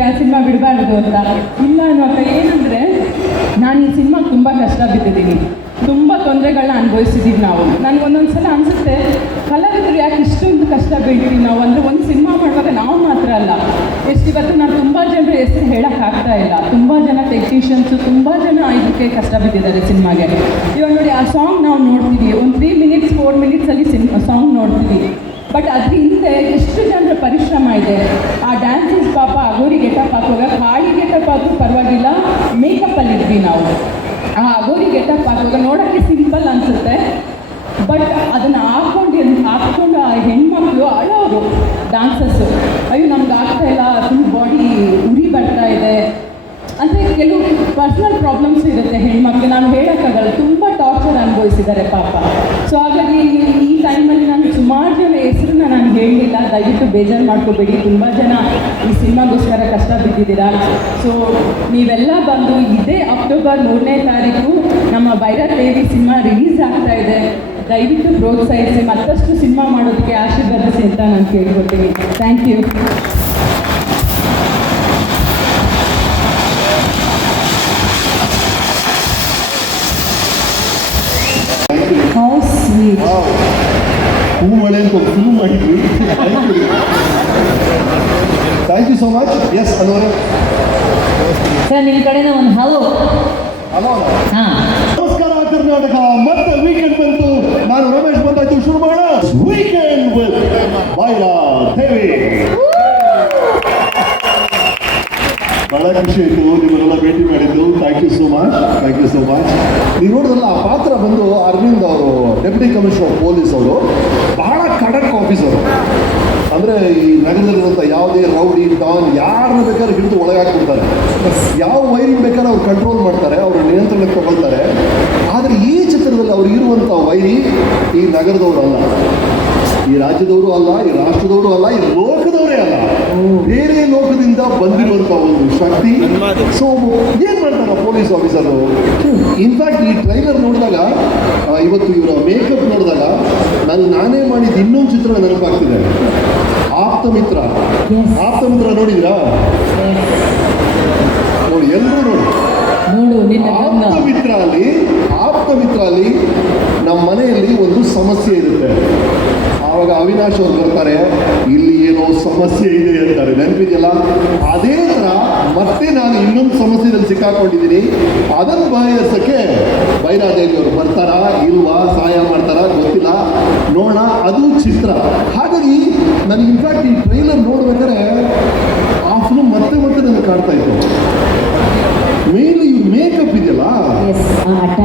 ಆ ಸಿನಿಮಾ ಬಿಡಬಾರ್ದು ಅಂತ. ಇಲ್ಲ ಅನ್ನುವಾಗ ಏನಂದರೆ, ನಾನು ಈ ಸಿನಿಮಾ ತುಂಬ ಕಷ್ಟ ಬಿದ್ದಿದ್ದೀನಿ ತುಂಬ ತೊಂದರೆಗಳನ್ನ ಅನುಭವಿಸಿದ್ದೀವಿ ನಾವು. ನನಗೆ ಒಂದೊಂದು ಸಲ ಅನಿಸುತ್ತೆ, ಕಲಾವಿದರು ಯಾಕೆ ಇಷ್ಟೊಂದು ಕಷ್ಟ ಬೀಳ್ತೀವಿ ನಾವು? ಅಂದರೆ ಒಂದು ಸಿನಿಮಾ ಮಾಡುವಾಗ ನಾವು ಮಾತ್ರ ಅಲ್ಲ. ಎಷ್ಟು ಇವತ್ತು ನಾನು ತುಂಬ ಜನರು ಹೆಸರು ಹೇಳೋಕ್ಕಾಗ್ತಾ ಇಲ್ಲ. ತುಂಬ ಜನ ಟೆಕ್ನಿಷಿಯನ್ಸು ತುಂಬ ಜನ ಇದಕ್ಕೆ ಕಷ್ಟ ಬಿದ್ದಿದ್ದಾರೆ ಸಿನಿಮಾಗೆ. ಇವಾಗ ನೋಡಿ, ಆ ಸಾಂಗ್ ನಾವು ನೋಡ್ತೀವಿ ಒಂದು ತ್ರೀ ಮಿನಿಟ್ಸ್ ಫೋರ್ ಮಿನಿಟ್ಸಲ್ಲಿ ಸಿನಿಮಾ ಸಾಂಗ್ ನೋಡ್ತೀವಿ ಬಟ್ ಅದ್ರ ಹಿಂದೆ ಎಷ್ಟು ಜನರ ಪರಿಶ್ರಮ ಇದೆ ಆ ಡ್ಯಾನ್ಸಸ್ ಪಾಪ ಅಗೋರಿ ಗೆಟಪ್ ಹಾಕುವಾಗ ಕಾಳಿ ಗೆಟಪ್ ಹಾಕೂ ಪರವಾಗಿಲ್ಲ ಮೇಕಪ್ಪಲ್ಲಿ ಇದ್ವಿ ನಾವು ಆ ಅಗೋರಿ ಗೆಟಪ್ ಹಾಕುವಾಗ ನೋಡೋಕ್ಕೆ ಸಿಂಪಲ್ ಅನಿಸುತ್ತೆ ಬಟ್ ಅದನ್ನು ಹಾಕ್ಕೊಂಡು ಹಾಕ್ಕೊಂಡು ಆ ಹೆಣ್ಮಕ್ಳು ಅಳೋರು ಡಾನ್ಸಸ್ಸು ಅಯ್ಯೋ ನಮ್ಗೆ ಆಗ್ತಾ ಇಲ್ಲ ಫುಲ್ ಬಾಡಿ ಉರಿ ಬರ್ತಾ ಇದೆ ಅಂದರೆ ಕೆಲವು ಪರ್ಸ್ನಲ್ ಪ್ರಾಬ್ಲಮ್ಸ್ ಇರುತ್ತೆ ಹೆಣ್ಮಕ್ಳು ನಾನು ಹೇಳೋಕ್ಕಾಗಲ್ಲ ತುಂಬ ಟಾರ್ಚರ್ ಅನುಭವಿಸಿದ್ದಾರೆ ಪಾಪ ಸೊ ಹಾಗಾಗಿ ಈ- ಈ ಟೈಮಲ್ಲಿ ನಾನು ಸುಮಾರು ಜನ ಹೆಸರನ್ನ ನಾನು ಹೇಳಲಿಲ್ಲ ದಯವಿಟ್ಟು ಬೇಜಾರು ಮಾಡ್ಕೋಬೇಡಿ. ತುಂಬ ಜನ ಈ ಸಿನಿಮಾಗೋಸ್ಕರ ಕಷ್ಟ ಬಿದ್ದಿದ್ದೀರಾ? ಸೊ ನೀವೆಲ್ಲ ಬಂದು ಇದೇ ಅಕ್ಟೋಬರ್ ಮೂರನೇ ತಾರೀಕು ನಮ್ಮ ಬೈರ ದೇವಿ ಸಿನಿಮಾ ರಿಲೀಸ್ ಆಗ್ತಾ ಇದೆ. ದಯವಿಟ್ಟು ಪ್ರೋತ್ಸಾಹಿಸಿ, ಮತ್ತಷ್ಟು ಸಿನಿಮಾ ಮಾಡೋದಕ್ಕೆ ಆಶೀರ್ವದಿಸಿ ಅಂತ ನಾನು ಕೇಳ್ಕೊತೀನಿ ಥ್ಯಾಂಕ್ ಯು ಹೌ sweet. ಹೂ ಅಂತ ಫುಲ್ ಮಾಡಿದ್ವಿ thank you so much yes sir ನಿಮ್ಮ ಕಡೆಯಿಂದ ಒಂದು ಹಲೋ ಹಲೋ ಹಾಂ. ನಮಸ್ಕಾರ ಕರ್ನಾಟಕ. ಮತ್ತೆ ವೀಕೆಂಡ್ ಬಂತು. ನಾನು ರಮೇಶ್ ಬಂದಾಯ್ತು. ಶುರು ಮಾಡೋಣ. ವೀಕೆಂಡ್ ವಿತ್ ಬೈರಾ ದೇವಿ ಬಹಳ ಖುಷಿ ಆಯಿತು ನಿಮ್ಮನ್ನೆಲ್ಲ ಭೇಟಿ ಮಾಡಿದ್ದು. Thank you so much thank you so much ನೀವು ನೋಡಿದ್ರಲ್ಲ, ಆ ಪಾತ್ರ ಬಂದು ಅರವಿಂದ್ ಅವರು ಡೆಪ್ಯೂಟಿ ಕಮಿಷನರ್ ಪೊಲೀಸ್ ಅವರು, ಬಹಳ ಖಡಕ್ ಆಫೀಸರ್ ಅಂದರೆ ಈ ನಗರದಲ್ಲಿರುವಂಥ ಯಾವುದೇ ರೌಡಿ, ಡಾನ್, ಯಾರನ್ನ ಬೇಕಾದ್ರೆ ಹಿಡಿದು ಒಳಗಾಕ್ಬಿಡ್ತಾರೆ. ಯಾವ ವೈರಿಂಗ್ ಬೇಕಾದ್ರೆ ಅವ್ರು ಕಂಟ್ರೋಲ್ ಮಾಡ್ತಾರೆ, ಅವರು ನಿಯಂತ್ರಣಕ್ಕೆ ತಗೊಳ್ತಾರೆ. ಆದರೆ ಈ ಚಿತ್ರದಲ್ಲಿ ಅವ್ರು ಇರುವಂಥ ವೈರಿ ಈ ನಗರದವರು ಅಲ್ಲ ಈ ರಾಜ್ಯದವರು ಅಲ್ಲ ಈ ರಾಷ್ಟ್ರದವರು ಅಲ್ಲ ಈ ಲೋಕದವರೇ ಅಲ್ಲ. ಬೇರೆ ಲೋಕದಿಂದ ಬಂದಿರುವಂತಹ ಒಂದು ಶಕ್ತಿ. ಸೊ ಏನ್ ಮಾಡ್ತಾರ ಪೊಲೀಸ್ ಆಫೀಸರ್? ಇನ್ಫ್ಯಾಕ್ಟ್ ಈ ಟ್ರೈಲರ್ ನೋಡಿದಾಗ ಇವತ್ತು ಇವರ ಮೇಕಪ್ ನೋಡಿದಾಗ ನಾನು ನಾನೇ ಮಾಡಿದ ಇನ್ನೊಂದು ಚಿತ್ರ ನೆನಪಾಗ್ತಿದೆ. ಆಪ್ತ ಮಿತ್ರ. ಆಪ್ತ ಮಿತ್ರ ನೋಡಿದ್ರಾ ನೋಡಿ ಎಲ್ಲರೂ ನೋಡಿ. ನೋಡು ನಿನ್ನ ಆಪ್ತ ಮಿತ್ರ ಅಲ್ಲಿ ಆಪ್ತ ಮಿತ್ರ ಅಲ್ಲಿ ನಮ್ಮ ಮನೆಯಲ್ಲಿ ಒಂದು ಸಮಸ್ಯೆ ಇರುತ್ತೆ. ಆವಾಗ ಅವಿನಾಶ್ ಅವ್ರು ಬರ್ತಾರೆ, ಇಲ್ಲಿ ಏನೋ ಸಮಸ್ಯೆ ಇದೆ ಅಂತಾರೆ. ನೆನಪಿದೆಯಲ್ಲ? ಅದೇ ಥರ ಮತ್ತೆ ನಾನು ಇನ್ನೊಂದು ಸಮಸ್ಯೆಯಲ್ಲಿ ಸಿಕ್ಕಾಕೊಂಡಿದ್ದೀನಿ. ಅದನ್ನು ಬಯಸಕ್ಕೆ ಬೈರಾದೇವಿ ಬರ್ತಾರಾ, ಇಲ್ವಾ, ಸಹಾಯ ಮಾಡ್ತಾರಾ ಗೊತ್ತಿಲ್ಲ. ನೋಡೋಣ, ಅದು ಚಿತ್ರ. ಹಾಗಾಗಿ ನನಗೆ ಇನ್ಫ್ಯಾಕ್ಟ್ ಈ ಟ್ರೈಲರ್ ನೋಡ್ಬೇಕಾದ್ರೆ ಆ ಫಿಲ್ಮ್ ಮತ್ತೆ ಮತ್ತೆ ನನಗೆ ಕಾಡ್ತಾ ಇತ್ತು. ಮೇನ್ಲಿ ಈ ಮೇಕಪ್ ಇದೆಯಲ್ಲ? ಹಠ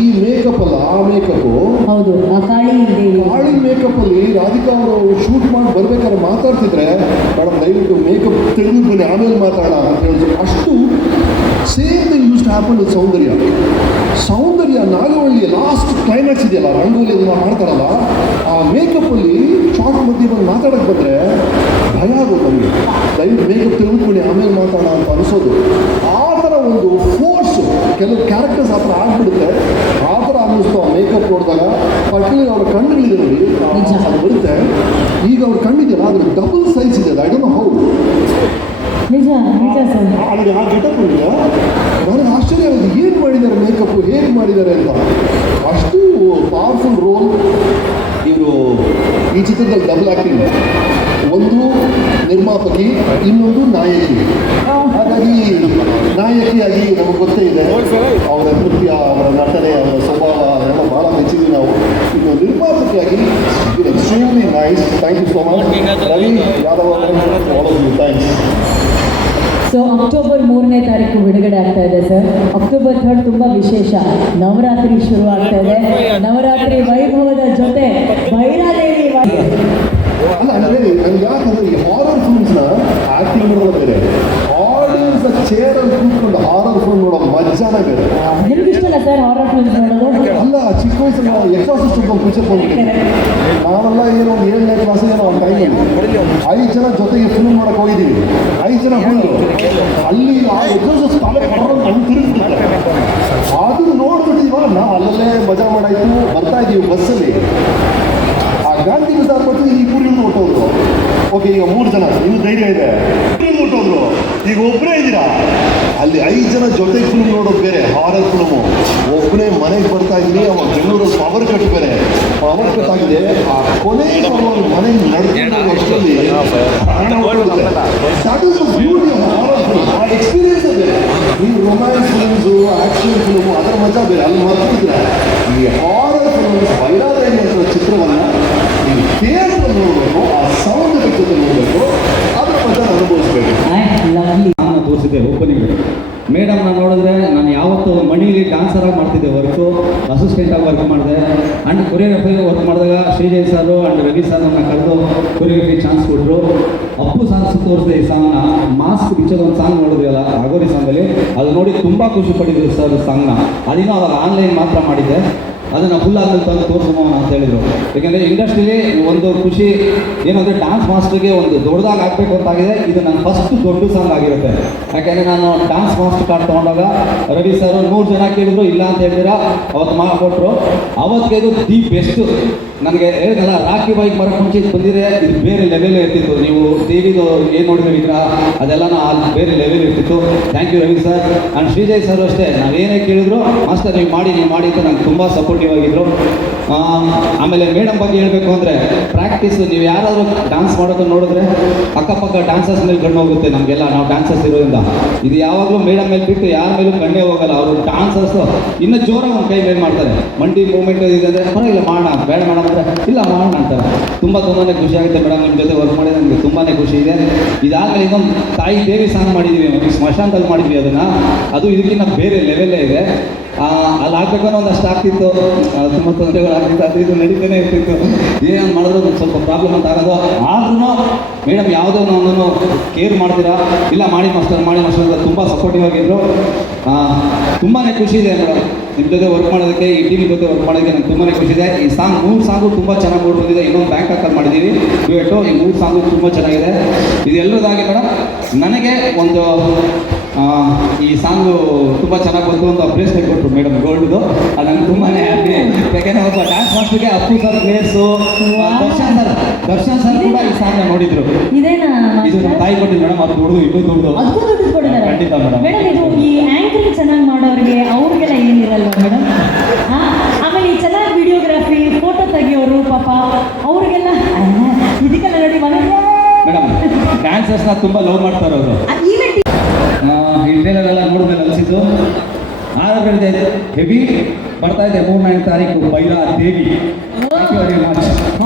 ಈ ಮೇಕಪ್ ಅಲ್ಲ ಆ ಮೇಕಪ್ ಹೌದು ಕಾಳಿ ಕಾಳಿ ಮೇಕಪ್ ಅಲ್ಲಿ ರಾಧಿಕಾ ಅವರು ಶೂಟ್ ಮಾಡಿ ಬರ್ಬೇಕಾದ್ರೆ ಮಾತಾಡ್ತಿದ್ರೆ ಮೇಡಮ್ ದಯವಿಟ್ಟು ಮೇಕಪ್ ತೆಗೆದು ಬನ್ನಿ ಆಮೇಲೆ ಮಾತಾಡ ಅಂತ ಹೇಳಿದ್ರು ಅಷ್ಟು same thing use to happen with Soundarya. Soundarya ನಾಗವಳ್ಳಿಯ last climax ಇದೆಯಲ್ಲ ರಂಗೋಲಿ ಅದನ್ನ ಮಾಡ್ತಾರಲ್ಲ ಆ ಮೇಕಪ್ ಅಲ್ಲಿ ಶಾರ್ಟ್ ಮಧ್ಯೆ ಬಂದು ಮಾತಾಡಕ್ಕೆ ಬಂದ್ರೆ ಭಯ ಆಗೋದು ನಮಗೆ. ದಯವಿಟ್ಟು ಮೇಕಪ್ ತೆಗೆದುಕೊಳ್ಳಿ ಆಮೇಲೆ ಮಾತಾಡೋಣ ಅಂತ ಅನಿಸೋದು. ಕೆಲವು ಕ್ಯಾರೆಕ್ಟರ್ಸ್ ಆ ಥರ ಆಗ್ಬಿಡುತ್ತೆ. ಆ ಥರ ಅನ್ನಿಸ್ತು ಆ ಮೇಕಪ್ ನೋಡಿದಾಗ. ಪರ್ಟಿಕ್ಯುಲರ್ ಅವ್ರ ನಿಜ. ಅದು ಬರುತ್ತೆ. ಈಗ ಅವ್ರ ಕಣ್ಣಿದೆಯಲ್ಲ ಅದ್ರ ಡಬಲ್ ಸೈಜ್ ಇದೆ ಐ ಡೋಂಟ್ ನೋ ಹೌ ನಿಜ ನಿಜ ಸರ್. ಅಲ್ಲಿ ಆ ಗೆಟಪ್ ಇದೆಯಾ ನನಗೆ ಆಶ್ಚರ್ಯ ಆಗುತ್ತೆ ಏನು ಮಾಡಿದ್ದಾರೆ ಮೇಕಪ್ ಹೇಗೆ ಮಾಡಿದ್ದಾರೆ ಅಂತ. ಅಷ್ಟು ಪವರ್ಫುಲ್ ರೋಲ್ ಇವರು ಈ ಚಿತ್ರದಲ್ಲಿ ಡಬಲ್ ಆ್ಯಕ್ಟಿಂಗ್ ಒಂದು ನಿರ್ಮಾಪಕಿ ಇನ್ನೊಂದು ನಾಯಕಿ. ಹಾಗಾಗಿ ನಾಯಕಿಯಾಗಿ ನಮಗೆ ಗೊತ್ತೇ ಇದೆ ಅವರ ನೃತ್ಯ ಅವರ ನಟನೆ ಅವರ ಸ್ವಭಾವ ಅದೆಲ್ಲ ಬಹಳ ಮೆಚ್ಚಿದ್ವಿ ನಾವು. ಇನ್ನು ನಿರ್ಮಾಪಕಿಯಾಗಿ extremely nice thank you so much Ravi Yadav thanks so October ಮೂರನೇ ತಾರೀಕು ಬಿಡುಗಡೆ ಆಗ್ತಾ ಇದೆ ಸರ್ ಅಕ್ಟೋಬರ್ ಥರ್ಡ್ ತುಂಬ ವಿಶೇಷ. ನವರಾತ್ರಿ ಶುರು ಆಗ್ತಾ ಇದೆ. ನವರಾತ್ರಿ ವೈಭವದ ಜೊತೆ ಭೈರಾದೇವಿ ವೈ- ಅಲ್ಲ ಅಂದರೆ ನನಗೆ ಯಾಕಂದ್ರೆ ಈ ಹಾರರ್ ಫಿಲ್ಮ್ಸ್ನ ಆ್ಯಕ್ಟಿಂಗ್ ಮಾಡೋದು ಬೇರೆ ಆಡಿಯನ್ಸ್ ಚೇರಲ್ಲಿ ಕೂತ್ಕೊಂಡು ಹಾರರ್ ಫಿಲ್ಮ್ ನೋಡೋ ಮಜಾನೇ ಬೇರೆ ನಿಮ್ಗೆ ಇಷ್ಟಲ್ಲ ಸರ್ ಹಾರರ್ ಫಿಲ್ಮ್ಸ್ ನೋಡೋದು ಅಲ್ಲ ಚಿಕ್ಕ ನಾವು ಎಕ್ಸಾಸಿಸ್ಟ್ ಒಂದು ಪಿಕ್ಚರ್ ಬಂದ್ಬಿಟ್ಟಿದ್ವಿ ನಾವೆಲ್ಲ ಏನು ಒಂದು ಏಳನೇ ಕ್ಲಾಸ್ ಏನೋ ಒಂದು ಟೈಮಲ್ಲಿ ಐದು ಜನ ಜೊತೆಗೆ ಫಿಲ್ಮ್ ಮಾಡಕ್ಕೆ ಹೋಗಿದ್ದೀವಿ. ಐದು ಜನ ಹುಡುಗರು. ಅಲ್ಲಿ ಆ ಎಕ್ಸಾಸಿಸ್ಟ್ ಕಾಲೇ ಹಂಗೆ ತಿರುಗಿಬಿಡ್ತಾರೆ ಅದು ನೋಡ್ಬಿಟ್ಟಿವ ನಾವು ಅಲ್ಲಲ್ಲೇ ಮಜಾ ಮಾಡಾಯ್ತು, ಬರ್ತಾ ಇದ್ದೀವಿ ಬಸ್ಸಲ್ಲಿ. ಆ ಗಾಂಧಿ ಮತ್ತು ಈ ಪುರಿ ಹೊಟ್ಟೋದ್ರು ಓಕೆ, ಈಗ ಮೂರು ಜನ ಇನ್ನು ಧೈರ್ಯ ಇದೆ. ಮುಟ್ಟೋದ್ರು ಈಗ ಒಬ್ಬರೇ ಇದ್ದೀರಾ? ಅಲ್ಲಿ ಐದು ಜನ ಜೊತೆ ಫಿಲ್ಮ್ ನೋಡೋದು ಬೇರೆ, ಹಾರರ್ ಫಿಲ್ಮು ಒಬ್ಬನೇ ಮನೆಗೆ ಬರ್ತಾ ಇದ್ದೀನಿ ಅವ ಬೆಂಗಳೂರಲ್ಲಿ ಪವರ್ ಕಟ್ ಬೇರೆ ಪವರ್ ಕಟ್ ಆಗಿದೆ. ಆ ಕೊನೆ ಮನೆಗೆ ನಡ್ಕೊಂಡು ಅಷ್ಟರಲ್ಲಿ of horror film. ಆ ಎಕ್ಸ್ಪೀರಿಯನ್ಸ್ ಬೇರೆ ನೀವು ರೊಮ್ಯಾನ್ಸ್ ಫಿಲ್ಮ್ಸು ಆಕ್ಷನ್ ಫಿಲ್ಮು ಅದರ ಮಜಾ ಬೇರೆ. ಅಲ್ಲಿ ಮರ್ತಿದ್ರೆ ಈ ಹಾರರ್ ಫಿಲ್ಮ್ಸ್ ಬೈರಾದೇವಿ ಅಂತ ಚಿತ್ರವನ್ನು ನೀವು ಥಿಯೇಟರ್ ನೋಡಬೇಕು ಆ ಸೌಂಡ್ ಜೊತೆ ನೋಡಬೇಕು ಅದರ ಮಜಾ ಅನುಭವಿಸ್ಬೇಕು ಲವ್ಲಿ ನಾನು ತೋರಿಸಿದ್ದೆ ಓಪನಿಂಗ್ ಮೇಡಮ್ ನಾನು ನೋಡಿದ್ರೆ ನಾನು ಯಾವತ್ತು ಮಣಿಲಿ ಡಾನ್ಸರ್ ಆಗಿ ಮಾಡ್ತಿದ್ದೆ ವರ್ಕು ಅಸಿಸ್ಟೆಂಟ್ ಆಗಿ ವರ್ಕ್ ಮಾಡಿದೆ. ಆ್ಯಂಡ್ ಕೊರಿಯೋಗ್ರಫಿ ವರ್ಕ್ ಮಾಡಿದಾಗ ಶ್ರೀಜಯ್ ಸಾರು ಆ್ಯಂಡ್ ರವಿ ಸರ್ ನನ್ನ ಕರೆದು ಕೊರಿಯೋಗ್ರಫಿ ಚಾನ್ಸ್ ಕೊಟ್ಟರು ಅಪ್ಪು ಸಾಂಗ್ಸ್ ತೋರಿಸಿದೆ ಈ ಸಾಂಗ್ನ ಮಾಸ್ಕ್ ಬಿಚ್ಚೋದು ಒಂದು ಸಾಂಗ್ ನೋಡಿದ್ರಲ್ಲ ಅಗೋರಿ ಸಾಂಗಲ್ಲಿ ಅದು ನೋಡಿ ತುಂಬ ಖುಷಿ ಪಟ್ಟಿದ್ರು ಸರ್ ಸಾಂಗ್ನ ಅದಿನ ಅವಾಗ ಆನ್ಲೈನ್ ಮಾತ್ರ ಮಾಡಿದ್ದೆ. ಅದನ್ನು ಫುಲ್ ಆದ್ಮೇಲೆ ತಂದು ತೋರಿಸೋಣ ಅಂತ ಹೇಳಿದರು. ಯಾಕೆಂದರೆ ಇಂಡಸ್ಟ್ರಿಲಿ ಒಂದು ಖುಷಿ ಏನಂದರೆ ಡ್ಯಾನ್ಸ್ ಮಾಸ್ಟರ್ಗೆ ಒಂದು ದೊಡ್ಡದಾಗಿ ಆಗಬೇಕು ಅಂತಾಗಿದೆ. ಇದು ನನ್ನ ಫಸ್ಟ್ ದೊಡ್ಡ ಸಾಂಗ್ ಆಗಿರುತ್ತೆ. ಯಾಕೆಂದರೆ ನಾನು ಡ್ಯಾನ್ಸ್ ಮಾಸ್ಟರ್ ಕಾರ್ಡ್ ತೊಗೊಂಡಾಗ ರವಿ ಸರ್ ಮೂರು ಜನ ಕೇಳಿದ್ರು, ಇಲ್ಲ ಅಂತ ಹೇಳ್ತೀರಾ? ಅವತ್ತು ಮಾಡಿಕೊಟ್ರು ಅವತ್ತಿಗೆ ಇದು ದಿ ಬೆಸ್ಟ್ ನನಗೆ ಹೇಳಿದಲ್ಲ ರಾಕಿ ಬೈಕ್ ಬರೋಕ್ಕೆ ಮುಂಚೆ ಬಂದಿದೆ, ಇದು ಬೇರೆ ಲೆವೆಲ್ ಇರ್ತಿತ್ತು. ನೀವು ದೇವಿದು ಏನು ನೋಡಿದ್ರೆ ವಿಗ್ರಹ ಅದೆಲ್ಲ ಅಲ್ಲಿ ಬೇರೆ ಲೆವೆಲ್ ಇರ್ತಿತ್ತು. Thank you Ravi sir and Srijay sir ಅಷ್ಟೇ ನಾವೇನೇ ಕೇಳಿದ್ರು ಮಾಸ್ಟರ್ ನೀವು ಮಾಡಿ ನೀವು ಮಾಡಿ ಅಂತ ನಂಗೆ ತುಂಬ ಸಪೋರ್ಟಿವ್ ಆ, ಆಮೇಲೆ ಮೇಡಮ್ ಬಗ್ಗೆ ಹೇಳಬೇಕು ಅಂದರೆ ಪ್ರಾಕ್ಟೀಸ್ ನೀವು ಯಾರಾದರೂ ಡ್ಯಾನ್ಸ್ ಮಾಡೋದು ನೋಡಿದ್ರೆ ಅಕ್ಕಪಕ್ಕ ಡ್ಯಾನ್ಸರ್ಸ್ ಮೇಲೆ ಕಣ್ಣು ಹೋಗುತ್ತೆ ನಮಗೆಲ್ಲ. ನಾವು ಡ್ಯಾನ್ಸರ್ಸ್ ಇರೋದ್ರಿಂದ. ಇದು ಯಾವಾಗಲೂ ಮೇಡಮ್ ಮೇಲೆ ಬಿಟ್ಟು ಯಾರ ಮೇಲೂ ಕಣ್ಣೇ ಹೋಗಲ್ಲ. ಅವರು ಡ್ಯಾನ್ಸರ್ಸು ಇನ್ನೂ ಜೋರಾಗಿ ಒಂದು ಕೈ ಮೇಲೆ ಮಾಡ್ತಾರೆ. ಮಂಡಿ ಮೂವ್ಮೆಂಟ್ ಇದೆ ಅಂದರೆ ಪರವಾಗಿಲ್ಲ ಮಾಡೋಣ ಬೇಡ ಮಾಡೋಣ ಅಂದರೆ ಇಲ್ಲ ಮಾಡೋಣ ಅಂತಾರೆ. ತುಂಬ ತುಂಬಾ ಖುಷಿ ಆಗುತ್ತೆ ಮೇಡಮ್ ನಿಮ್ಮ ಜೊತೆ ವರ್ಕ್ ಮಾಡಿದ್ರೆ ನನಗೆ ತುಂಬಾ ಖುಷಿ ಇದೆ. ಇದಾದಮೇಲೆ ಇನ್ನೊಂದು ತಾಯಿ ದೇವಿ ಸಾಂಗ್ ಮಾಡಿದ್ದೀವಿ ಸ್ಮಶಾನದಲ್ಲಿ ಮಾಡಿದ್ವಿ ಅದನ್ನು. ಅದು ಇದಕ್ಕಿಂತ ಬೇರೆ ಲೆವೆಲ್ಲೇ ಇದೆ. ಅಲ್ಲಿ ಹಾಕ್ಬೇಕನ್ನೋ ಒಂದಷ್ಟು ಆಗ್ತಿತ್ತು ತುಂಬ ತೊಂದರೆಗಳು ಆಗ್ತಿತ್ತು. ಅದು ಇದು ನಡೀತಾನೆ ಇರ್ತಿತ್ತು. ಏನು ಮಾಡಿದ್ರು ಒಂದು ಸ್ವಲ್ಪ ಪ್ರಾಬ್ಲಮ್ ಅಂತ ಆಗೋದು. ಆದ್ರೂ ಮೇಡಮ್ ಯಾವುದೋ ಒಂದನ್ನು ಕೇರ್ ಮಾಡ್ತೀರಾ? ಇಲ್ಲ, ಮಾಡಿ ಮಾಸ್ಟರ್ ಮಾಡಿ ಮಾಸ್ಟರ್ ಅಂತ ತುಂಬ ಸಪೋರ್ಟಿವ್ ಆಗಿದ್ರು. ತುಂಬಾ ಖುಷಿ ಇದೆ ಮೇಡಮ್ ನಿಮ್ಮ ಜೊತೆ ವರ್ಕ್ ಮಾಡೋದಕ್ಕೆ, ಈ ಟೀಮ್ ಜೊತೆ ವರ್ಕ್ ಮಾಡೋದಕ್ಕೆ ನಂಗೆ ತುಂಬಾ ಖುಷಿ ಇದೆ. ಈ ಸಾಂಗ್ ಮೂರು ಸಾಂಗು ತುಂಬ ಚೆನ್ನಾಗಿ ಮೂಡ್ ಬಂದಿದೆ ಇನ್ನೊಂದು ಬ್ಯಾಂಕಾಕಲ್ಲಿ ಮಾಡಿದ್ದೀವಿ ಇವೆಟ್ಟು ಈ ಮೂರು ಸಾಂಗು ತುಂಬ ಚೆನ್ನಾಗಿದೆ. ಇದೆಲ್ಲದಾಗಿ ಮೇಡಮ್ ನನಗೆ ಒಂದು ಈ ಸಾಂಗು ತುಂಬ ಚೆನ್ನಾಗಿ ಬಂತು ಅಂತ ಬ್ರೇಸ್ಲೆಟ್ ಕೊಟ್ಟರು ಮೇಡಮ್ ಗೋಲ್ಡ್ದು ಅದು ನಂಗೆ ತುಂಬಾ ಹ್ಯಾಪಿ ಯಾಕೆಂದ್ರೆ ಒಬ್ಬ dance ಮಾಸ್ಟರ್ಗೆ Appu sir players Darshan sir Darshan sir ಕೂಡ ಈ ಸಾಂಗ್ನ ನೋಡಿದ್ರು. ಇದು ನಮ್ಮ ತಾಯಿ ಕೊಟ್ಟಿದ್ದು ಮೇಡಮ್ ಅದು ದೊಡ್ಡದು ಅದಕ್ಕೂ ದುಡ್ಡು ಖಂಡಿತ ಮೇಡಮ್ ಮೇಡಮ್ ಇದು ಈ ಆಂಕರಿಂಗ್ ಚೆನ್ನಾಗಿ ಮಾಡೋರಿಗೆ ಅವ್ರಿಗೆಲ್ಲ ಏನಿರಲ್ಲ ಮೇಡಮ್ ಆಮೇಲೆ ಈ ಚೆನ್ನಾಗಿ ವಿಡಿಯೋಗ್ರಫಿ ಫೋಟೋ ತೆಗಿಯೋರು ಪಾಪ ಅವ್ರಿಗೆಲ್ಲ ಇದಕ್ಕೆಲ್ಲ ನೋಡಿ ಮೇಡಮ್ ಡ್ಯಾನ್ಸರ್ಸ್ನ ತುಂಬ ಲವ್ ಮಾಡ್ತಾರೆ ಅವರು ಈವೆಂಟ್ ನೋಡಿದ್ರೆ ಅನಿಸಿತು ಅನಿಸಿದ್ದು ಆದ್ರೆ ಹೆವಿ ಬರ್ತಾ ಇದೆ ಮೂರನೇ ತಾರೀಕು ಬೈರಾ ದೇವಿ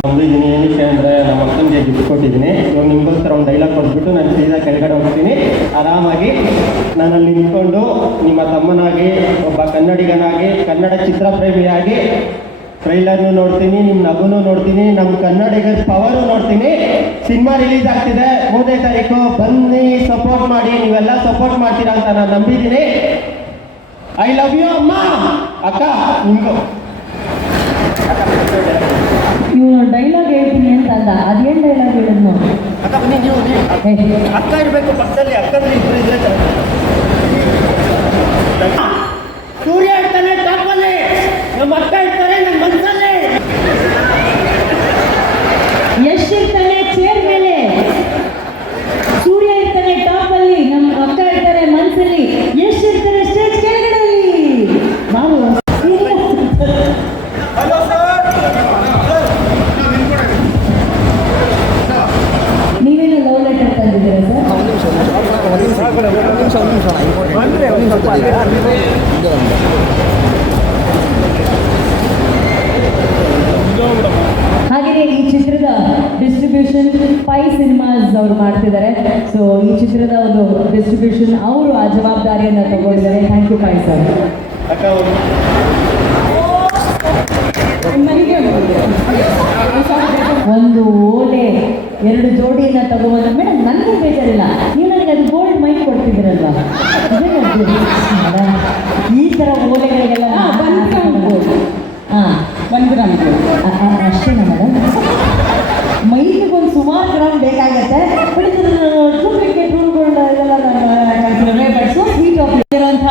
ಬಂದಿದ್ದೀನಿ ಏನಕ್ಕೆ ಅಂದರೆ ನಮ್ಮ ಅಕ್ಕನಿಗೆ ಗಿಫ್ಟ್ ಕೊಟ್ಟಿದ್ದೀನಿ. ಇವಾಗ ನಿಮಗೋಸ್ಕರ ಒಂದು ಡೈಲಾಗ್ ಕೊಟ್ಬಿಟ್ಟು ನಾನು ಸೀದಾ ಕೆಳಗಡೆ ಹೋಗ್ತೀನಿ. ಆರಾಮಾಗಿ ನಾನಲ್ಲಿ ನಿಂತ್ಕೊಂಡು ನಿಮ್ಮ ತಮ್ಮನಾಗಿ, ಒಬ್ಬ ಕನ್ನಡಿಗನಾಗಿ, ಕನ್ನಡ ಚಿತ್ರಪ್ರೇಮಿಯಾಗಿ ಟ್ರೈಲರ್ನು ನೋಡ್ತೀನಿ ನಿಮ್ಮ ನಗುನು ನೋಡ್ತೀನಿ ನಮ್ಮ ಕನ್ನಡಿಗರ ಪವರು ನೋಡ್ತೀನಿ. ಸಿನಿಮಾ ರಿಲೀಸ್ ಆಗ್ತಿದೆ. ಮೂರನೇ ತಾರೀಕು. ಬನ್ನಿ ಸಪೋರ್ಟ್ ಮಾಡಿ. ನೀವೆಲ್ಲ ಸಪೋರ್ಟ್ ಮಾಡ್ತೀರಾ ಅಂತ ನಾನು ನಂಬಿದ್ದೀನಿ. ಐ ಲವ್ ಯು ಅಮ್ಮ! ಅಕ್ಕ ನಿಮಗೂ. ಇವನು ಡೈಲಾಗ್ ಹೇಳ್ತೀನಿ ಅಂತ ಅಂದ. ಅದೇನ್ ಡೈಲಾಗ್ ಹೇಳಿದ್ನು ಅಕ್ಕ ಬನ್ನಿ ನೀವು ನೀವು ಅಕ್ಕ ಇರಬೇಕು ಪಕ್ಕದಲ್ಲಿ ಅಕ್ಕದಲ್ಲಿ ಇಬ್ಬರು ಇದ್ರೆ ಸೂರ್ಯ ಇರ್ತಾನೆ ಟಾಪಲ್ಲಿ ನಮ್ಮ ಅಕ್ಕ ಇರ್ತಾರೆ ನಮ್ಮ ಮನಸ್ಸಲ್ಲಿ ಯಶ್ ಇರ್ತಾನೆ ಚೇರ್ ಮೇಲೆ ಸೂರ್ಯ ಇರ್ತಾನೆ ಟಾಪ್ ಅಲ್ಲಿ ನಮ್ಮ ಅಕ್ಕ ಇರ್ತಾರೆ ಮನ್ಸಲ್ಲಿ ಯಶ್ ಇರ್ತಾರೆ ಸ್ಟೇಜ್ ಕೆಳಗಡೆಯಲ್ಲಿ ನಾವು ನೀವೇನು ಲವ್ ಲೆಟರ್ ತಂದಿದ್ದೀರಾ ಸರ್ ಹಾಗೆಯೇ ಈ ಚಿತ್ರದ ಡಿಸ್ಟ್ರಿಬ್ಯೂಷನ್ ಪೈ ಸಿನಿಮಾಸ್ ಅವರು ಮಾಡ್ತಿದ್ದಾರೆ ಸೊ ಈ ಚಿತ್ರದ ಒಂದು ಡಿಸ್ಟ್ರಿಬ್ಯೂಷನ್ ಅವರು ಆ ಜವಾಬ್ದಾರಿಯನ್ನು ತಗೊಂಡಿದ್ದಾರೆ. ಥ್ಯಾಂಕ್ ಯು ಕಾಯ್ ಸರ್ ಒಂದು ಓಲೆ ಎರಡು ಜೋಡಿಯನ್ನ ತಗೋಬಂದ ಮೇಡಮ್ ನನಗೆ ಬೇಜಾರಿಲ್ಲ. ನೀವು ನನಗೆ ಅದು ಗೋಲ್ಡ್ ಮೈಕ್ ಕೊಡ್ತಿದ್ದೀರಲ್ವಾ? ಈ ಥರ ಓಲೆಗಳಿಗೆಲ್ಲ ಹಾ, ಒಂದು ಗ್ರಾಮ್ಗೆ ಅಷ್ಟೇನಾ ಮೇಡಮ್ ಮೈಲಿಗೆ ಒಂದು ಸುಮಾರು ಗ್ರಾಮ್ ಬೇಕಾಗತ್ತೆ. ಬಟ್ ಡೂಪ್ಲಿಕೇಟ್ ರೂಲ್ಗಳು ಇದೆಲ್ಲ ನಾನು ಬಟ್ ಸೊ ಸ್ವೀಟ್ ಆಫ್ ಇರುವಂಥ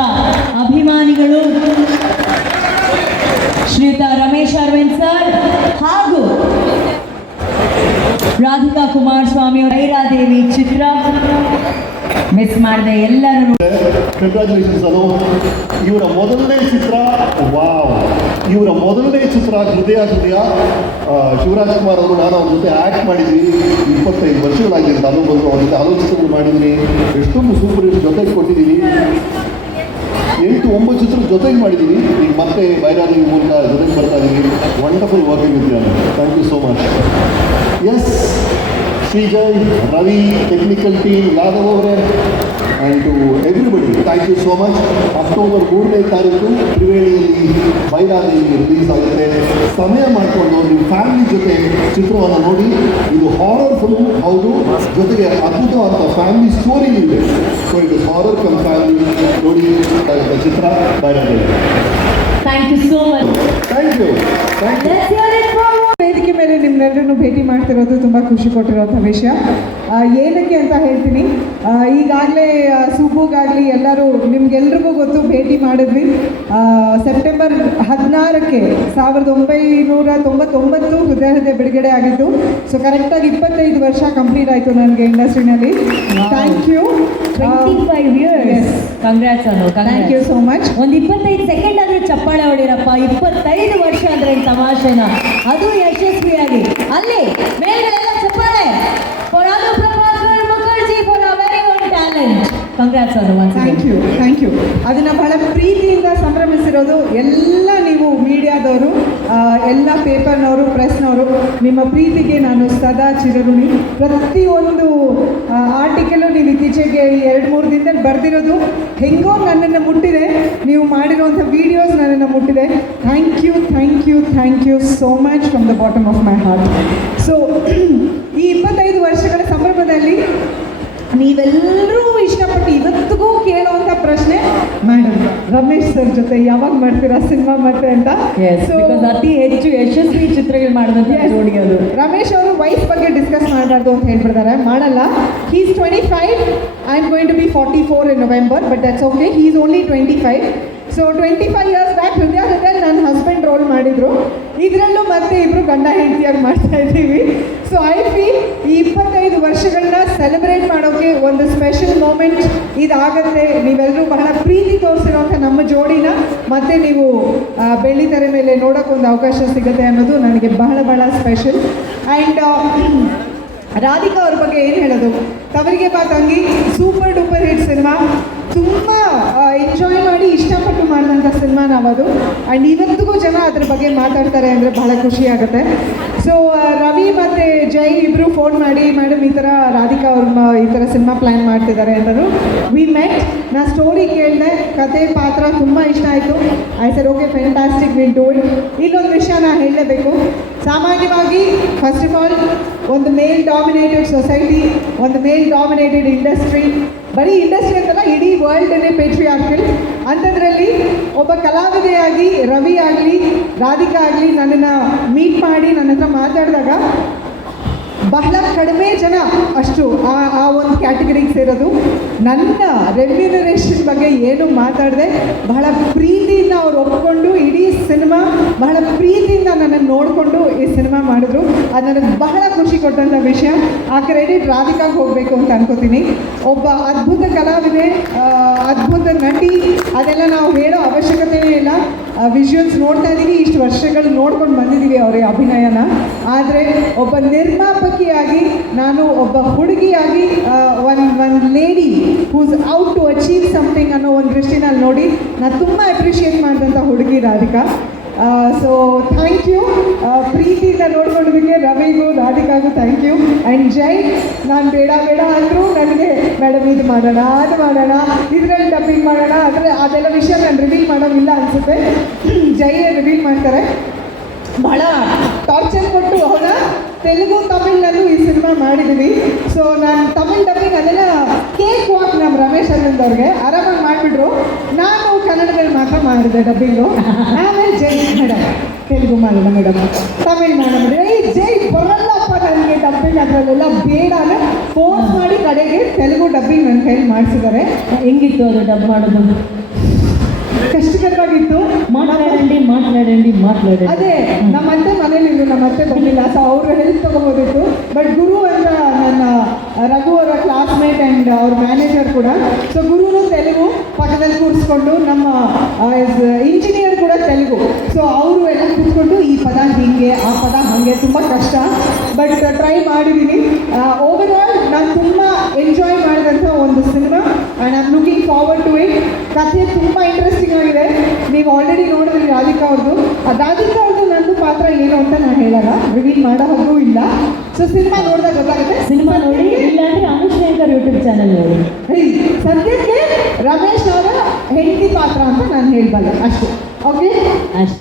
ಅಭಿಮಾನಿಗಳು ಶ್ರೀಯುತ ರಮೇಶ್ ಅರವಿಂದ್ ಸರ್ ಹಾಗೂ ರಾಧಿಕಾ ಕುಮಾರಸ್ವಾಮಿ ಅವರ ಮಿಸ್ ಮಾಡಿದೆ ಎಲ್ಲರೂ ಕಂಗ್ರ್ಯಾಚುಲೇಷನ್ಸ್ ಅದು ಇವರ ಮೊದಲನೇ ಚಿತ್ರ, ವಾವ್. ಇವರ ಮೊದಲನೇ ಚಿತ್ರ ಹೃದಯ ಹೃದಯ. ಶಿವರಾಜ್ ಕುಮಾರ್ ಅವರು, ನಾನು ಅವ್ರ ಜೊತೆ ಆ್ಯಕ್ಟ್ ಮಾಡಿದ್ದೀನಿ ಇಪ್ಪತ್ತೈದು ವರ್ಷಗಳಾಗಿದೆ ನಾನು ಬಂದು ಅವ್ರ ಜೊತೆ ಆಲೋಚನೆಗಳು ಎಷ್ಟೊಂದು ಸೂಪರ್ ಹಿಟ್ ಜೊತೆಗೆ ಕೊಟ್ಟಿದ್ದೀನಿ ಎಂಟು ಒಂಬತ್ತು ಚಿತ್ರ ಜೊತೆಗೆ ಮಾಡಿದ್ದೀನಿ ಈಗ ಮತ್ತೆ ಬೈರಾದೇವಿ ಮೂಲಕ ಜೊತೆಗೆ ಬರ್ತಾ ಇದ್ದೀನಿ ವಂಡರ್ಫುಲ್ ವರ್ಕಿಂಗ್ ವಿತ್ ನಾನು thank you so much yes Srijay, Ravi technical team Yadav ಅವರೇ. And to everybody thank you so much October ಮೂರನೇ ತಾರೀಕು ತ್ರಿವೇಣಿಯಲ್ಲಿ ಬೈರಾದೇವಿ ರಿಲೀಸ್ ಆಗುತ್ತೆ. ಸಮಯ ಮಾಡಿಕೊಂಡು ನಿಮ್ಮ ಫ್ಯಾಮಿಲಿ ಜೊತೆ ಚಿತ್ರವನ್ನು ನೋಡಿ. ಇದು ಹಾರರ್ ಫಿಲ್ಮ್ ಹೌದು. ಜೊತೆಗೆ ಅದ್ಭುತವಾದ ಫ್ಯಾಮಿಲಿ ಸ್ಟೋರಿ ಇದೆ. ಸೊ ಇದು ಹಾರರ್ ಕಮ್ ಫ್ಯಾಮಿಲಿ ನೋಡಿ ಚಿತ್ರ. Bhairadevi thank you so much thank you thank you ವೇದಿಕೆ ಮೇಲೆ ನಿಮ್ಮೆಲ್ಲರನ್ನು ಭೇಟಿ ಮಾಡ್ತಿರೋದು ತುಂಬ ಖುಷಿ ಕೊಟ್ಟಿರೋಂಥ ವಿಷಯ. ಆ, ಏನಕ್ಕೆ ಅಂತ ಹೇಳ್ತೀನಿ? ಈಗಾಗಲೇ ಸುಬ್ಬುಗಾಗಲಿ ಎಲ್ಲರೂ ನಿಮ್ಗೆಲ್ರಿಗೂ ಗೊತ್ತು ಭೇಟಿ ಮಾಡಿದ್ವಿ. ಸೆಪ್ಟೆಂಬರ್ ಹದಿನಾರಕ್ಕೆ ಸಾವಿರದ ಒಂಬೈನೂರ ತೊಂಬತ್ತೊಂಬತ್ತು ಹೃದಯ ಹೃದಯ ಬಿಡುಗಡೆ ಆಗಿತ್ತು ಸೊ ಕರೆಕ್ಟಾಗಿ ಇಪ್ಪತ್ತೈದು ವರ್ಷ ಕಂಪ್ಲೀಟ್ ಆಯಿತು ನನಗೆ ಇಂಡಸ್ಟ್ರಿನಲ್ಲಿ. Thank you five years congrats Anu thank you so much ಒಂದು ಇಪ್ಪತ್ತೈದು ಸೆಕೆಂಡ್ ಆದರೆ ಚಪ್ಪಾಳೆ ಹೊಡಿರಪ್ಪ ಇಪ್ಪತ್ತೈದು ವರ್ಷ ಅಂದ್ರೆ ತಮಾಷೆನಾ ತಮಾಷೆನ. ಅದು ಯಶಸ್ವಿಯಾಗಿ. ಅಲ್ಲಿ ಮೇಲ್ಗಡೆಲ್ಲ ಚಪ್ಪಾಳೆ. Anu once again. Thank you thank you ಅದನ್ನು ಬಹಳ ಪ್ರೀತಿಯಿಂದ ಸಂಭ್ರಮಿಸಿರೋದು ಎಲ್ಲ ನೀವು ಮೀಡಿಯಾದವರು ಎಲ್ಲ ಪೇಪರ್ನವರು, ಪ್ರೆಸ್ನವರು, ನಿಮ್ಮ ಪ್ರೀತಿಗೆ ನಾನು ಸದಾ ಚಿರಋಣಿ. ಪ್ರತಿಯೊಂದು ಆರ್ಟಿಕಲು ನೀವು ಇತ್ತೀಚೆಗೆ ಎರಡು ಮೂರು ದಿನದಲ್ಲಿ ಬರೆದಿರೋದು ಹೆಂಗೋ ನನ್ನನ್ನು ಮುಟ್ಟಿದೆ. ನೀವು ಮಾಡಿರುವಂಥ ವೀಡಿಯೋಸ್ ನನ್ನನ್ನು ಮುಟ್ಟಿದೆ. Thank you thank you thank you so much from the bottom of my heart so ಈ ಇಪ್ಪತ್ತೈದು ವರ್ಷಗಳ ಸಂಭ್ರಮದಲ್ಲಿ ನೀವೆಲ್ಲರೂ ಇಷ್ಟಪಟ್ಟು ಇವತ್ತಿಗೂ ಕೇಳುವಂತ ಪ್ರಶ್ನೆ ಮೇಡಮ್ ರಮೇಶ್ ಸರ್ ಜೊತೆ ಯಾವಾಗ ಮಾಡ್ತೀರಾ ಸಿನಿಮಾ ಮತ್ತೆ ಅಂತ? ಎಸ್ So, ಅತಿ ಹೆಚ್ಚು ಯಶಸ್ವಿ ಚಿತ್ರಗಳು ಮಾಡಿದಂತೆ ನೋಡಿ ಅದು. ರಮೇಶ್ ಅವರು ವೈಫ್ ಬಗ್ಗೆ ಡಿಸ್ಕಸ್ ಮಾಡಬಾರ್ದು ಅಂತ ಹೇಳ್ಬಿಡ್ತಾರೆ. ಮಾಡಲ್ಲ. He's twenty five I am going to be forty four in November but that's okay he's only twenty five so twenty five years back ಹೃದಯ ಹೃದಯ ನನ್ನ ಹಸ್ಬೆಂಡ್ ರೋಲ್ ಮಾಡಿದ್ರು. ಇದರಲ್ಲೂ ಮತ್ತೆ ಇಬ್ಬರು ಗಂಡ ಹೆಂಡತಿಯಾಗಿ ಮಾಡ್ತಾ ಇದ್ದೀವಿ. ಸೊ ಐ ಫೀಲ್ ಈ ಇಪ್ಪತ್ತೈದು ವರ್ಷಗಳನ್ನ ಸೆಲೆಬ್ರೇಟ್ ಮಾಡೋಕ್ಕೆ ಒಂದು ಸ್ಪೆಷಲ್ ಮೂಮೆಂಟ್ ಇದಾಗತ್ತೆ. ನೀವೆಲ್ಲರೂ ಬಹಳ ಪ್ರೀತಿ ತೋರಿಸಿರುವಂಥ ನಮ್ಮ ಜೋಡಿನ ಮತ್ತೆ ನೀವು ಬೆಳ್ಳಿ ತೆರೆ ಮೇಲೆ ನೋಡೋಕೆ ಒಂದು ಅವಕಾಶ ಸಿಗುತ್ತೆ ಅನ್ನೋದು ನನಗೆ ಬಹಳ ಬಹಳ ಸ್ಪೆಷಲ್ ಆ್ಯಂಡ್ ರಾಧಿಕಾ ಅವ್ರ ಬಗ್ಗೆ ಏನು ಹೇಳೋದು? ತವರಿಗೆ ಬಾ ತಂಗಿ ಸೂಪರ್ ಡೂಪರ್ ಹಿಟ್ ಸಿನಿಮಾ ತುಂಬ ಎಂಜಾಯ್ ಮಾಡಿ ಇಷ್ಟಪಟ್ಟು ಮಾಡಿದಂಥ ಸಿನಿಮಾ ನಾವದು. ಆ್ಯಂಡ್ ಇವತ್ತಿಗೂ ಜನ ಅದ್ರ ಬಗ್ಗೆ ಮಾತಾಡ್ತಾರೆ ಅಂದರೆ ಬಹಳ ಖುಷಿ ಆಗುತ್ತೆ. ಸೊ ರವಿ ಮತ್ತು ಜೈ ಇಬ್ಬರು ಫೋನ್ ಮಾಡಿ ಮೇಡಮ್ ಈ ಥರ ರಾಧಿಕಾ ಅವ್ರ ಈ ಥರ ಸಿನಿಮಾ ಪ್ಲ್ಯಾನ್ ಮಾಡ್ತಿದ್ದಾರೆ ಅಂದರು. ವಿ ಮೆಟ್ ನಾ ಸ್ಟೋರಿ ಕೇಳಿದೆ. ಕತೆ, ಪಾತ್ರ ತುಂಬ ಇಷ್ಟ ಆಯಿತು. I sir okay fantastic will do it ಇನ್ನೊಂದು ವಿಷಯ ನಾನು ಹೇಳಲೇಬೇಕು. ಸಾಮಾನ್ಯವಾಗಿ ಫಸ್ಟ್ ಆಫ್ ಆಲ್ ಒಂದು ಮೇಲ್ ಡಾಮಿನೇಟೆಡ್ ಸೊಸೈಟಿ ಒಂದು ಮೇಲ್ ಡಾಮಿನೇಟೆಡ್ ಇಂಡಸ್ಟ್ರಿ ಬರೀ ಇಂಡಸ್ಟ್ರಿ ಅಂತಲ್ಲ, ಇಡೀ ವರ್ಲ್ಡನ್ನೇ ಪೇಟ್ರಿ ಆಗ್ತಿಲ್ ಅಂಥದ್ರಲ್ಲಿ ಒಬ್ಬ ಕಲಾವಿದೆಯಾಗಿ, ರವಿ ಆಗಲಿ, ರಾಧಿಕಾ ಆಗಲಿ ನನ್ನನ್ನು ಮೀಟ್ ಮಾಡಿ ನನ್ನ ಹತ್ರ ಮಾತಾಡಿದಾಗ ಬಹಳ ಕಡಿಮೆ ಜನ ಅಷ್ಟು ಆ ಆ ಒಂದು ಕ್ಯಾಟಗರಿಗೆ ಸೇರೋದು. ನನ್ನ ರೆಮ್ಯುನರೇಷನ್ ಬಗ್ಗೆ ಏನು ಮಾತಾಡದೆ, ಬಹಳ ಪ್ರೀತಿಯಿಂದ ಅವ್ರು ಒಪ್ಕೊಂಡು ಇಡೀ ಸಿನಿಮಾ ಬಹಳ ಪ್ರೀತಿಯಿಂದ ನನ್ನನ್ನು ನೋಡಿಕೊಂಡು ಈ ಸಿನಿಮಾ ಮಾಡಿದ್ರು. ಅದು ನನಗೆ ಬಹಳ ಖುಷಿ ಕೊಟ್ಟಂಥ ವಿಷಯ. ಆ ಕ್ರೆಡಿಟ್ ರಾಧಿಕಾಗೆ ಹೋಗಬೇಕು ಅಂತ ಅನ್ಕೋತೀನಿ. ಒಬ್ಬ ಅದ್ಭುತ ಕಲಾವಿದೆ ಅದ್ಭುತ ನಟಿ, ಅದೆಲ್ಲ ನಾವು ಹೇಳೋ ಅವಶ್ಯಕತೆಯೇ ಇಲ್ಲ. ವಿಜುವಲ್ಸ್ ನೋಡ್ತಾ ಇದ್ದೀವಿ ಇಷ್ಟು ವರ್ಷಗಳು ನೋಡ್ಕೊಂಡು ಬಂದಿದ್ದೀವಿ ಅವರ ಅಭಿನಯನ. ಆದರೆ ಒಬ್ಬ ನಿರ್ಮಾಪಕಿಯಾಗಿ, ನಾನು ಒಬ್ಬ ಹುಡುಗಿಯಾಗಿ one one lady who's out to achieve something ಅನ್ನೋ ಒಂದು ದೃಷ್ಟಿನಲ್ಲಿ ನೋಡಿ ನಾನು ತುಂಬ ಅಪ್ರಿಷಿಯೇಟ್ ಮಾಡಿದಂಥ ಹುಡುಗಿ ರಾಧಿಕಾ. ಸೊ ಥ್ಯಾಂಕ್ ಯು ಪ್ರೀತಿಯಿಂದ ನೋಡ್ಕೊಂಡಿದ್ದಕ್ಕೆ ರವಿಗೂ ರಾಧಿಕಾಗೂ ಥ್ಯಾಂಕ್ ಯು ಆ್ಯಂಡ್ ಜೈ, ನಾನು ಬೇಡ ಬೇಡ ಅಂದರೂ ನನಗೆ, ಮೇಡಮ್, ಇದು ಮಾಡೋಣ, ಅದು ಮಾಡೋಣ, ಇದರಲ್ಲಿ ಡಬ್ಬಿಂಗ್ ಮಾಡೋಣ ಅದರ ಅದೆಲ್ಲ ವಿಷಯ ನಾನು ರಿವೀಲ್ ಮಾಡೋಂಗಿಲ್ಲ ಅನಿಸುತ್ತೆ. ಜೈ ರಿವೀಲ್ ಮಾಡ್ತಾರೆ. ಭಾಳ ಟಾರ್ಚರ್ ಕೊಟ್ಟು ಅವನ ತೆಲುಗು ತಮಿಳ್ನಲ್ಲೂ ಈ ಸಿನಿಮಾ ಮಾಡಿದ್ದೀವಿ ಸೊ ನಾನು ತಮಿಳ್ ಡಬ್ಬಿಂಗ್ ಅದೆಲ್ಲ ಕೇಕ್ ವಾಕ್ ನಮ್ಮ ರಮೇಶ್ ಅರವಿಂದ್ ಅವ್ರಿಗೆ. ಆರಾಮಾಗಿ ಮಾಡಿಬಿಟ್ರು. ನಾನು ಕನ್ನಡದಲ್ಲಿ ಮಾತ್ರ ಮಾಡಿದೆ ಡಬ್ಬಿಂಗು ಆಮೇಲೆ ಜೈ ಮೇಡಮ್ ತೆಲುಗು ಮಾಡೋಣ ಮೇಡಮ್ ತಮಿಳ್ ಮೇಡಮ್ ಏಯ್ ಜೈ ಬರಲ್ಲಪ್ಪ ನನಗೆ ಡಬ್ಬಿಂಗ್ ಅದರಲ್ಲೆಲ್ಲ ಬೇಡ ಅಂದರೆ ಫೋರ್ಸ್ ಮಾಡಿ ಕಡೆಗೆ ತೆಲುಗು ಡಬ್ಬಿಂಗ್ ನನ್ನ ಕೈಲಿ ಮಾಡಿಸಿದ್ದಾರೆ. ಹೆಂಗಿತ್ತು ಅದು ಡಬ್ ಮಾಡೋದು? ಕಷ್ಟಕರವಾಗಿತ್ತು. ಮಾತಾಡಂಡಿ ಮಾತಾಡಂಡಿ ಮಾತಾಡಂಡಿ ಅದೇ ನಮ್ಮ ಅತ್ತೆ ಮನೇಲಿ ನಮ್ಮ ಅತ್ತೆ ಬಂದಿಲ್ಲ ಸೊ ಅವರು ಹೆಲ್ಪ್ ತಗೋಬೋದಿತ್ತು. ಬಟ್ ಗುರು ಅಂತ ನನ್ನ ರಘು ಅವರ ಕ್ಲಾಸ್ಮೇಟ್ ಆ್ಯಂಡ್ ಅವ್ರ ಮ್ಯಾನೇಜರ್ ಕೂಡ. ಸೊ ಗುರುನು ತೆಲುಗು ಪಕ್ಕದಲ್ಲಿ ಕೂರಿಸ್ಕೊಂಡು ನಮ್ಮ ಇಂಜಿನಿಯರ್ ಕೂಡ ತೆಲುಗು. ಸೊ ಅವರು ಎಲ್ಲ ಕೂತ್ಕೊಂಡು ಈ ಪದ ಹೀಗೆ, ಆ ಪದ ಹಾಗೆ ತುಂಬ ಕಷ್ಟ. ಬಟ್ ಟ್ರೈ ಮಾಡಿದ್ದೀನಿ ಓವರ್ ಆಲ್ ನಾನು ತುಂಬ ಎಂಜಾಯ್ ಮಾಡಿದಂಥ ಒಂದು cinema and I'm looking forward to it ಕಥೆ ತುಂಬ ಇಂಟ್ರೆಸ್ಟಿಂಗ್ ಆಗಿದೆ. ನೀವು ಆಲ್ರೆಡಿ ನೋಡಿದ್ರಿ ರಾಧಿಕಾ ಅವ್ರದ್ದು ರಾಧಿಕಾ ಅವ್ರದ್ದು ಪಾತ್ರ ಏನು ಅಂತ ನಾನು ಹೇಳಲ್ಲ. ರಿವೀಲ್ ಮಾಡೋ ಹಾಗೂ ಇಲ್ಲ. ಸೊ ಸಿನಿಮಾ ನೋಡಿದಾಗ ಗೊತ್ತಾಗುತ್ತೆ? ಸಿನಿಮಾ ನೋಡಿ ಇಲ್ಲಾಂದ್ರೆ ಅನುಶ್ರೇಖರ್ ಯೂಟ್ಯೂಬ್ ಚಾನಲ್ ನೋಡಿ. ಸದ್ಯಕ್ಕೆ ರಮೇಶ್ ಅವರ ಹೆಂಡತಿ ಪಾತ್ರ ಅಂತ ನಾನು ಹೇಳ್ಬಲ್ಲ ಅಷ್ಟೇ. ಓಕೆ ಅಷ್ಟೇ.